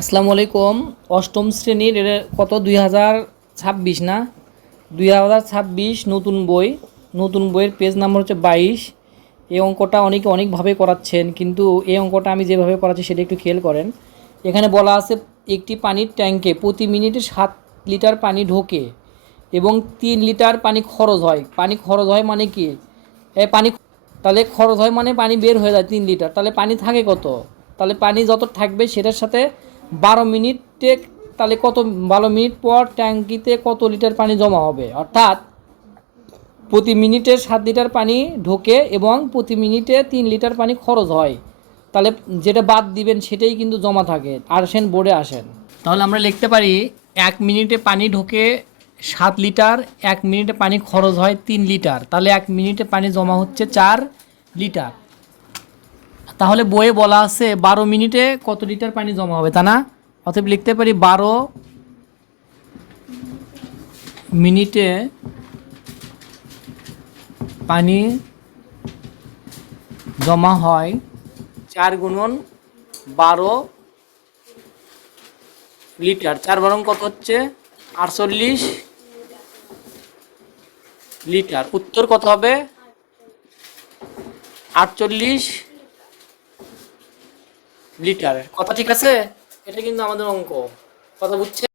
আসসালামু আলাইকুম। অষ্টম শ্রেণীর কত 2026 না 2026 নতুন বইয়ের পেজ নাম্বার হচ্ছে 22। এই অঙ্কটা অনেকে অনেকভাবে করাচ্ছেন, কিন্তু এই অঙ্কটা আমি যেভাবে করাচ্ছি সেটা একটু খেয়াল করেন। এখানে বলা আছে একটি পানির ট্যাঙ্কে প্রতি মিনিটে 7 লিটার পানি ঢোকে এবং 3 লিটার পানি খরচ হয়। পানি খরচ হয় মানে কি? পানি তাহলে খরচ হয় মানে পানি বের হয়ে যায় 3 লিটার, তাহলে পানি থাকে কত? তাহলে পানি যত থাকবে সেটার সাথে 12 মিনিটে, তাহলে কত 12 মিনিট পর ট্যাঙ্কিতে কত লিটার পানি জমা হবে, অর্থাৎ প্রতি মিনিটে 7 লিটার পানি ঢোকে এবং প্রতি মিনিটে 3 লিটার পানি খরচ হয়। তাহলে যেটা বাদ দিবেন সেটাই কিন্তু জমা থাকে। আসেন বোর্ডে আসেন, তাহলে আমরা লিখতে পারি 1 মিনিটে পানি ঢোকে 7 লিটার, 1 মিনিটে পানি খরচ হয় 3 লিটার, তাহলে 1 মিনিটে পানি জমা হচ্ছে 4 লিটার। তাহলে বইয়ে বলা আছে 12 মিনিটে কত লিটার পানি জমা হবে, তা না? অতএব লিখতে পারি 12 মিনিটে পানি জমা হয় 4 × 12 লিটার। 4 কত হচ্ছে 48 লিটার। উত্তর কত হবে? 48 লিটার। কথা ঠিক আছে? এটা কিন্তু আমাদের অঙ্ক। কথা বুঝছে?